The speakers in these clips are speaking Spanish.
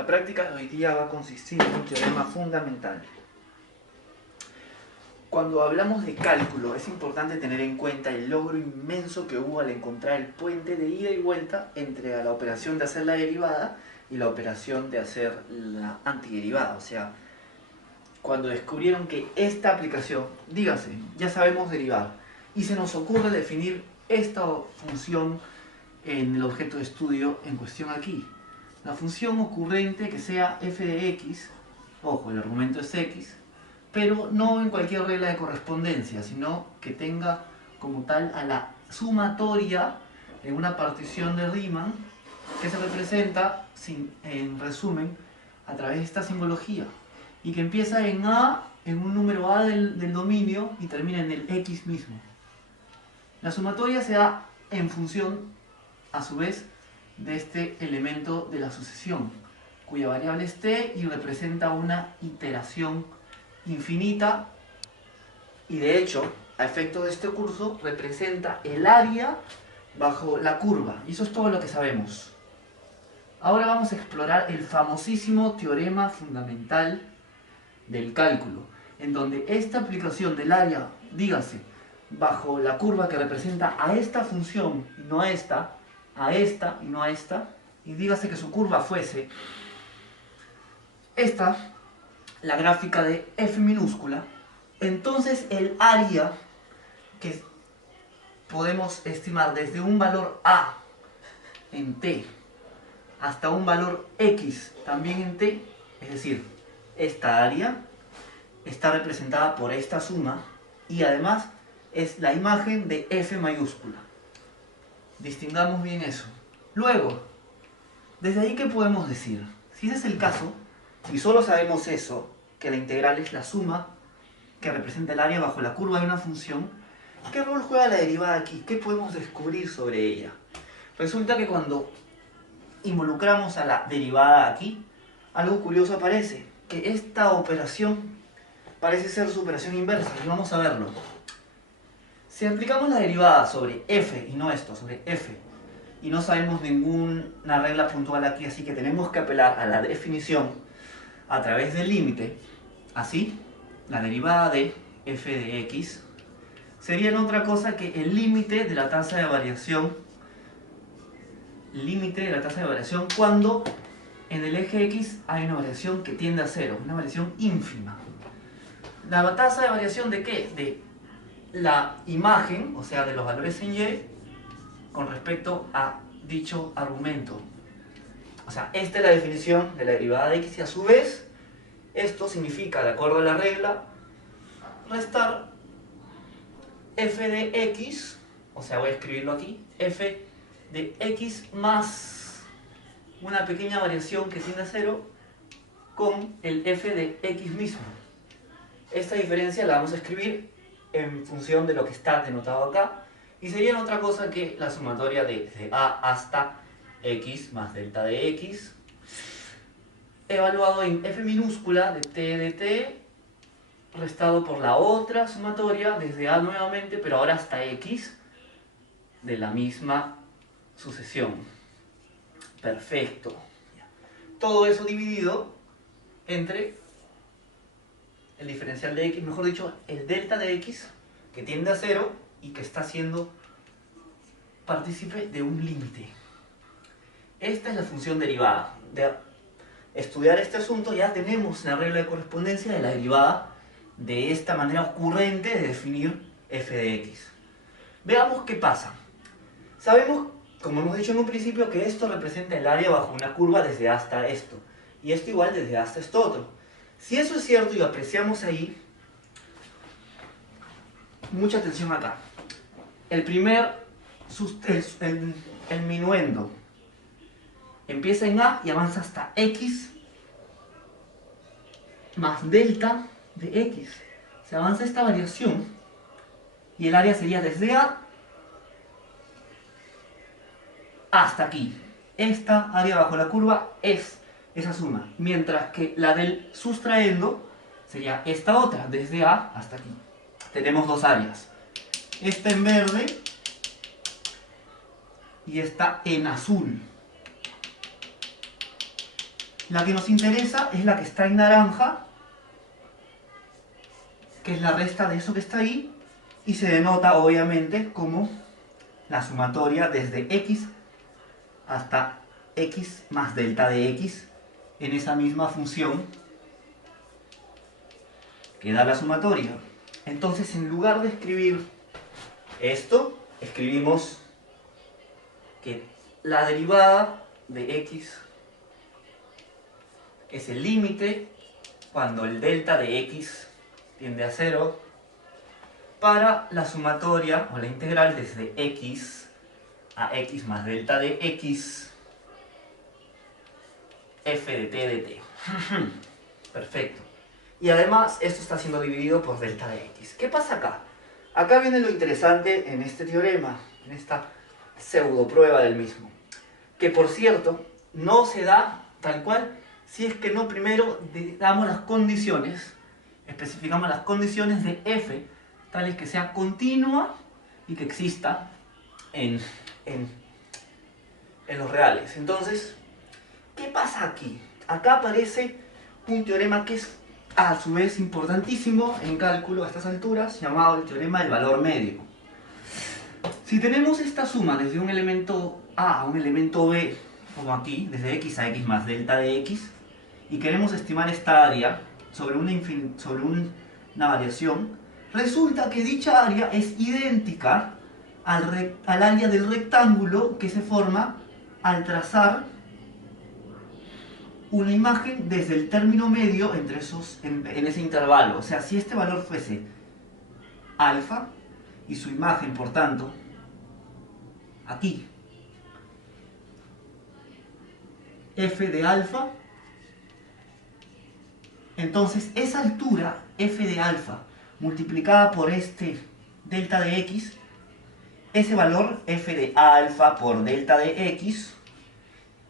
La práctica de hoy día va a consistir en un teorema fundamental. Cuando hablamos de cálculo, es importante tener en cuenta el logro inmenso que hubo al encontrar el puente de ida y vuelta entre la operación de hacer la derivada y la operación de hacer la antiderivada. O sea, cuando descubrieron que esta aplicación, dígase, ya sabemos derivar, y se nos ocurre definir esta función en el objeto de estudio en cuestión aquí. La función ocurrente que sea f de x, ojo, el argumento es x, pero no en cualquier regla de correspondencia, sino que tenga como tal a la sumatoria en una partición de Riemann que se representa, en resumen, a través de esta simbología, y que empieza en A, en un número A del dominio, y termina en el X mismo. La sumatoria se da en función, a su vez, de este elemento de la sucesión, cuya variable es t y representa una iteración infinita, y de hecho, a efecto de este curso, representa el área bajo la curva, y eso es todo lo que sabemos. Ahora vamos a explorar el famosísimo teorema fundamental del cálculo, en donde esta aplicación del área, dígase, bajo la curva que representa a esta función y no a esta y no a esta, y dígase que su curva fuese esta, la gráfica de f minúscula, entonces el área que podemos estimar desde un valor a en t hasta un valor x también en t, es decir, esta área está representada por esta suma y además es la imagen de f mayúscula. Distingamos bien eso. Luego, desde ahí, ¿qué podemos decir? Si ese es el caso, y solo sabemos eso, que la integral es la suma que representa el área bajo la curva de una función, ¿qué rol juega la derivada aquí? ¿Qué podemos descubrir sobre ella? Resulta que cuando involucramos a la derivada aquí, algo curioso aparece, que esta operación parece ser su operación inversa, y vamos a verlo. Si aplicamos la derivada sobre f, y no esto, sobre f, y no sabemos ninguna regla puntual aquí, así que tenemos que apelar a la definición a través del límite, así, la derivada de f de x sería no otra cosa que el límite de la tasa de variación, cuando en el eje x hay una variación que tiende a cero, una variación ínfima. ¿La tasa de variación de qué? De la imagen, o sea, de los valores en y, con respecto a dicho argumento. O sea, esta es la definición de la derivada de x y a su vez, esto significa, de acuerdo a la regla, restar f de x, o sea, voy a escribirlo aquí, f de x más una pequeña variación que tiende a cero con el f de x mismo. Esta diferencia la vamos a escribir en función de lo que está denotado acá, y sería otra cosa que la sumatoria de a hasta x más delta de x, evaluado en f minúscula de t, restado por la otra sumatoria desde a nuevamente, pero ahora hasta x, de la misma sucesión. Perfecto. Todo eso dividido entre el diferencial de x, mejor dicho, el delta de x, que tiende a cero y que está siendo partícipe de un límite. Esta es la función derivada. De estudiar este asunto ya tenemos la regla de correspondencia de la derivada de esta manera ocurrente de definir f de x. Veamos qué pasa. Sabemos, como hemos dicho en un principio, que esto representa el área bajo una curva desde hasta esto, y esto igual desde hasta esto otro. Si eso es cierto y lo apreciamos ahí, mucha atención acá. El minuendo empieza en A y avanza hasta X más delta de X. Se avanza esta variación y el área sería desde A hasta aquí. Esta área bajo la curva es esa suma, mientras que la del sustraendo sería esta otra, desde A hasta aquí. Tenemos dos áreas, esta en verde y esta en azul. La que nos interesa es la que está en naranja, que es la resta de eso que está ahí, y se denota obviamente como la sumatoria desde x hasta x más delta de x en esa misma función que da la sumatoria. Entonces, en lugar de escribir esto, escribimos que la derivada de x es el límite cuando el delta de x tiende a 0 para la sumatoria o la integral desde x a x más delta de x f de t de t. Perfecto. Y además esto está siendo dividido por delta de x. ¿Qué pasa acá? Acá viene lo interesante en este teorema, en esta pseudo prueba del mismo. Que por cierto, no se da tal cual si es que no primero damos las condiciones, especificamos las condiciones de f, tales que sea continua y que exista en los reales. Entonces, ¿qué pasa aquí? Acá aparece un teorema que es a su vez importantísimo en cálculo a estas alturas, llamado el teorema del valor medio. Si tenemos esta suma desde un elemento A a un elemento B, como aquí, desde x a x más delta de x, y queremos estimar esta área sobre una variación, resulta que dicha área es idéntica al área del rectángulo que se forma al trazar una imagen desde el término medio entre en ese intervalo. O sea, si este valor fuese alfa y su imagen, por tanto, aquí, f de alfa, entonces esa altura f de alfa multiplicada por este delta de x, ese valor f de alfa por delta de x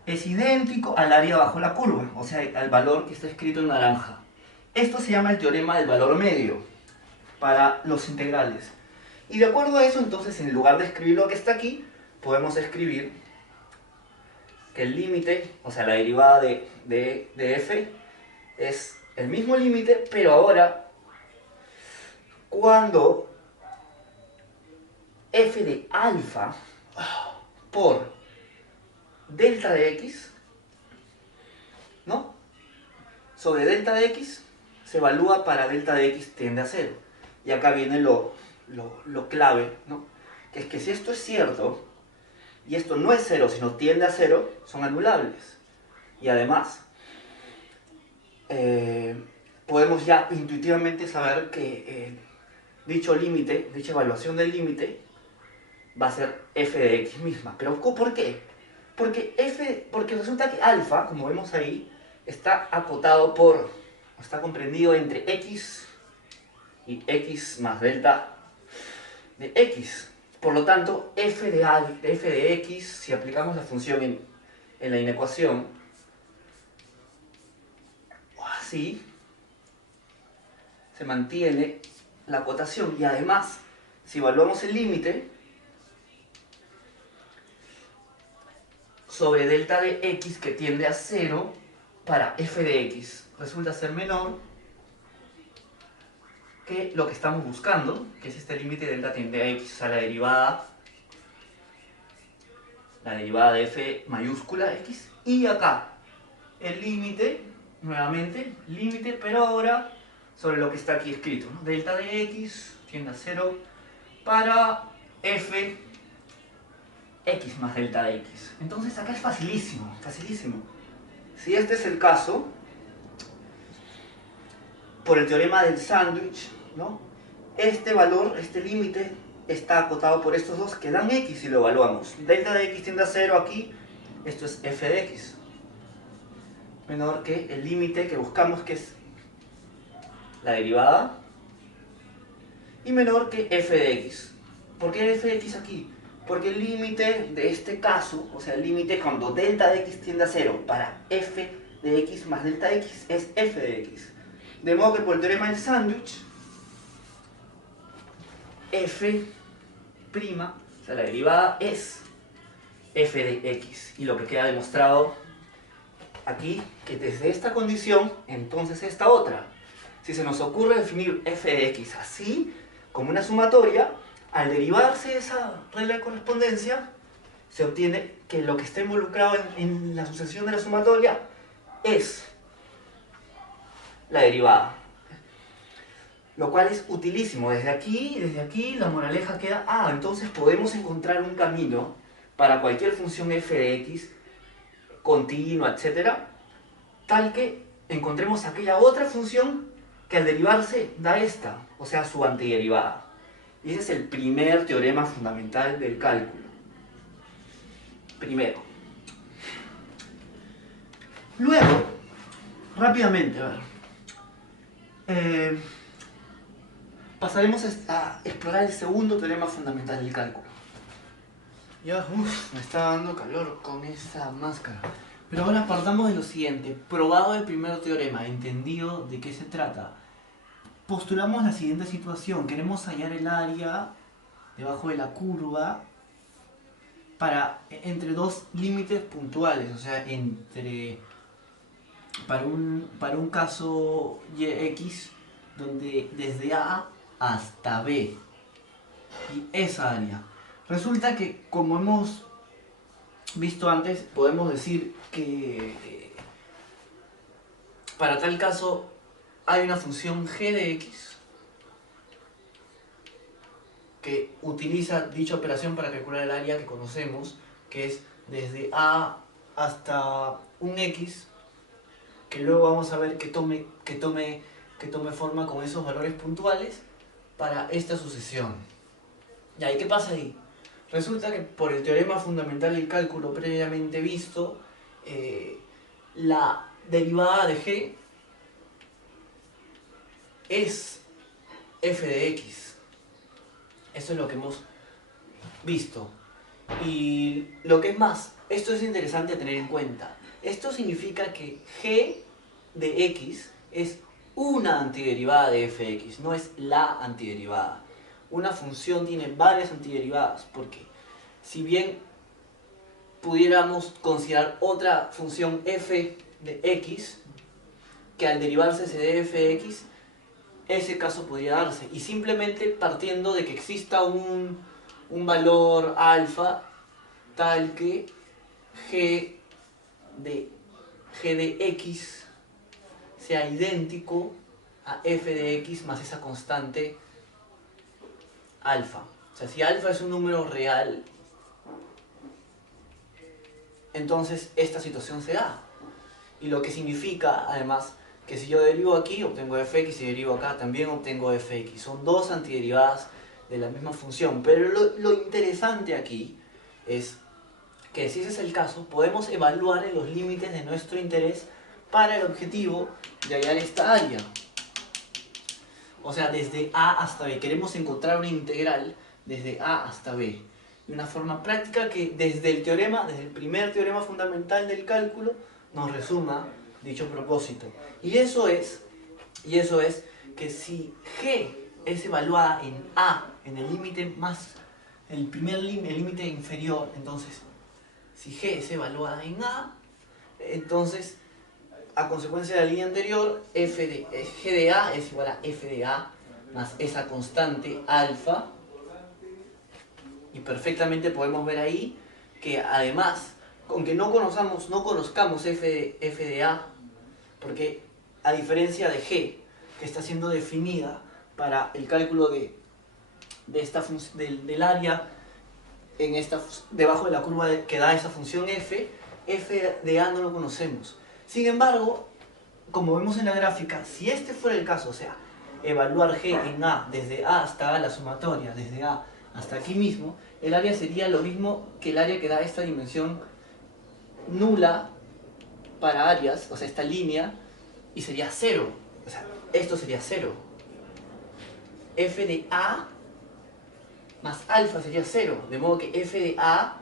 es idéntico al área bajo la curva, o sea, al valor que está escrito en naranja. Esto se llama el teorema del valor medio para los integrales. Y de acuerdo a eso, entonces, en lugar de escribir lo que está aquí, podemos escribir que el límite, o sea, la derivada de f, es el mismo límite, pero ahora, cuando f de alfa por delta de x, ¿no? Sobre delta de x se evalúa para delta de x tiende a 0. Y acá viene lo clave, ¿no? Que es que si esto es cierto, y esto no es 0, sino tiende a 0, son anulables. Y además, podemos ya intuitivamente saber que dicho límite, dicha evaluación del límite, va a ser f de x misma. ¿Pero por qué? Porque resulta que alfa, como vemos ahí, está acotado está comprendido entre x y x más delta de x. Por lo tanto, f de x, si aplicamos la función en la inecuación, así, se mantiene la acotación. Y además, si evaluamos el límite sobre delta de x que tiende a 0 para f de x resulta ser menor que lo que estamos buscando, que es este límite de delta tiende a x, o sea, la derivada de f mayúscula x, y acá el límite, nuevamente, límite, pero ahora sobre lo que está aquí escrito, ¿no? Delta de x tiende a 0 para f x más delta de x. Entonces acá es facilísimo, facilísimo. Si este es el caso, por el teorema del sándwich, ¿no? Este valor, este límite, está acotado por estos dos que dan x si lo evaluamos. Delta de x tiende a 0 aquí, esto es f de x. Menor que el límite que buscamos, que es la derivada, y menor que f de x. ¿Por qué f de x aquí? Porque el límite de este caso, o sea, el límite cuando delta de x tiende a 0 para f de x más delta de x es f de x. De modo que por el teorema del sándwich, f', o sea, la derivada es f de x. Y lo que queda demostrado aquí que desde esta condición, entonces esta otra. Si se nos ocurre definir f de x así, como una sumatoria, al derivarse esa regla de correspondencia, se obtiene que lo que está involucrado en la sucesión de la sumatoria es la derivada. Lo cual es utilísimo. Desde aquí, la moraleja queda, entonces podemos encontrar un camino para cualquier función f de x, continua, etcétera, tal que encontremos aquella otra función que al derivarse da esta, o sea, su antiderivada. Y ese es el primer teorema fundamental del cálculo. Primero. Luego, rápidamente, a ver. Pasaremos a explorar el segundo teorema fundamental del cálculo. Ya, me está dando calor con esa máscara. Pero ahora partamos de lo siguiente. Probado el primer teorema, entendido de qué se trata, postulamos la siguiente situación. Queremos hallar el área debajo de la curva entre dos límites puntuales. O sea, para un caso x donde desde A hasta B. Y esa área. Resulta que, como hemos visto antes, podemos decir que para tal caso hay una función g de x que utiliza dicha operación para calcular el área que conocemos, que es desde A hasta un x, que luego vamos a ver que tome forma con esos valores puntuales para esta sucesión. ¿Y qué pasa ahí? Resulta que por el teorema fundamental del cálculo previamente visto, la derivada de g es f de x. Eso es lo que hemos visto. Y lo que es más, esto es interesante a tener en cuenta. Esto significa que g de x es una antiderivada de f de x, no es la antiderivada. Una función tiene varias antiderivadas, porque si bien pudiéramos considerar otra función f de x, que al derivarse se dé f de x, ese caso podría darse. Y simplemente partiendo de que exista un valor alfa tal que g de x sea idéntico a f de x más esa constante alfa. O sea, si alfa es un número real, entonces esta situación se da. Y lo que significa, además, que si yo derivo aquí, obtengo fx, y si derivo acá, también obtengo fx. Son dos antiderivadas de la misma función. Pero lo interesante aquí es que si ese es el caso, podemos evaluar en los límites de nuestro interés para el objetivo de hallar esta área. O sea, desde A hasta B. Queremos encontrar una integral desde A hasta B. De una forma práctica que desde el primer teorema fundamental del cálculo, nos resuma dicho propósito. Y eso es que si G es evaluada en A, en el límite el límite inferior, entonces, si G es evaluada en A, entonces, a consecuencia de la línea anterior, G de A es igual a F de A más esa constante alfa. Y perfectamente podemos ver ahí que además, aunque no conozcamos f de A, porque a diferencia de G, que está siendo definida para el cálculo del área debajo de la curva que da esa función f de A no lo conocemos. Sin embargo, como vemos en la gráfica, si este fuera el caso, o sea, evaluar G en A desde A hasta A, la sumatoria, desde A hasta aquí mismo, el área sería lo mismo que el área que da esta dimensión nula para áreas, o sea, esta línea, y sería 0. O sea, esto sería 0. F de A más alfa sería 0, de modo que F de A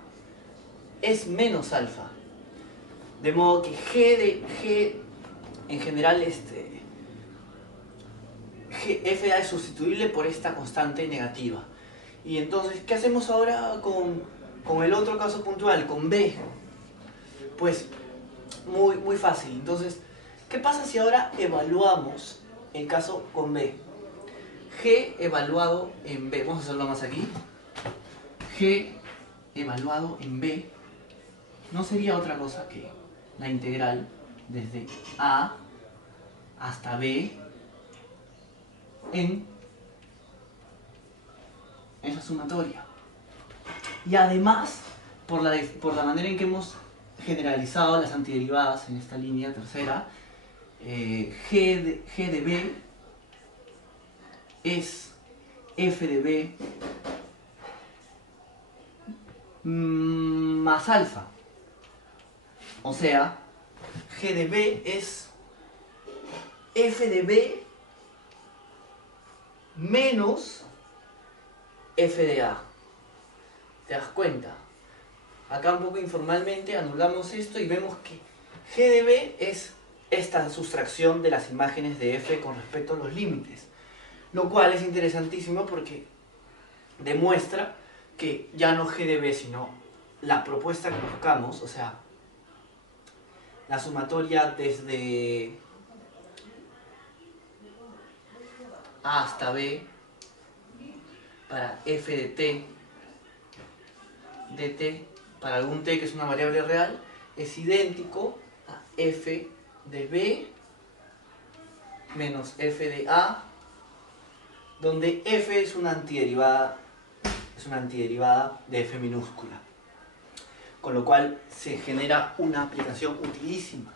es menos alfa. De modo que G en general, F de A es sustituible por esta constante negativa. Y entonces, ¿qué hacemos ahora con el otro caso puntual, con B? Pues Muy fácil. Entonces, ¿qué pasa si ahora evaluamos el caso con B? G evaluado en B, vamos a hacerlo más aquí. G evaluado en B no sería otra cosa que la integral desde A hasta B en esa sumatoria. Y además, por la manera en que hemos generalizado las antiderivadas en esta línea tercera, G de B es f de B más alfa. O sea, G de B es f de B menos f de A. ¿Te das cuenta? Acá un poco informalmente anulamos esto y vemos que G de B es esta sustracción de las imágenes de f con respecto a los límites. Lo cual es interesantísimo porque demuestra que ya no G de B, sino la propuesta que buscamos, o sea, la sumatoria desde A hasta B para f de t, dt, para algún t que es una variable real, es idéntico a f de b menos f de a, donde f es una antiderivada de f minúscula. Con lo cual se genera una aplicación utilísima,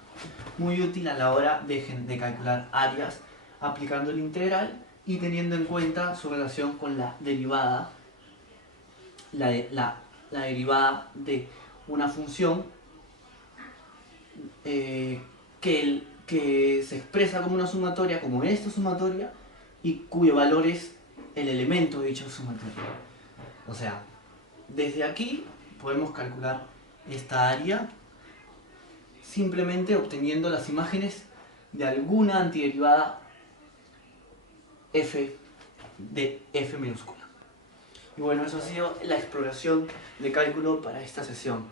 muy útil a la hora de calcular áreas aplicando el integral y teniendo en cuenta su relación con la derivada, la derivada de una función que se expresa como una sumatoria, como esta sumatoria, y cuyo valor es el elemento de dicha sumatoria. O sea, desde aquí podemos calcular esta área simplemente obteniendo las imágenes de alguna antiderivada f de f minúscula. Y bueno, eso ha sido la exploración de cálculo para esta sesión.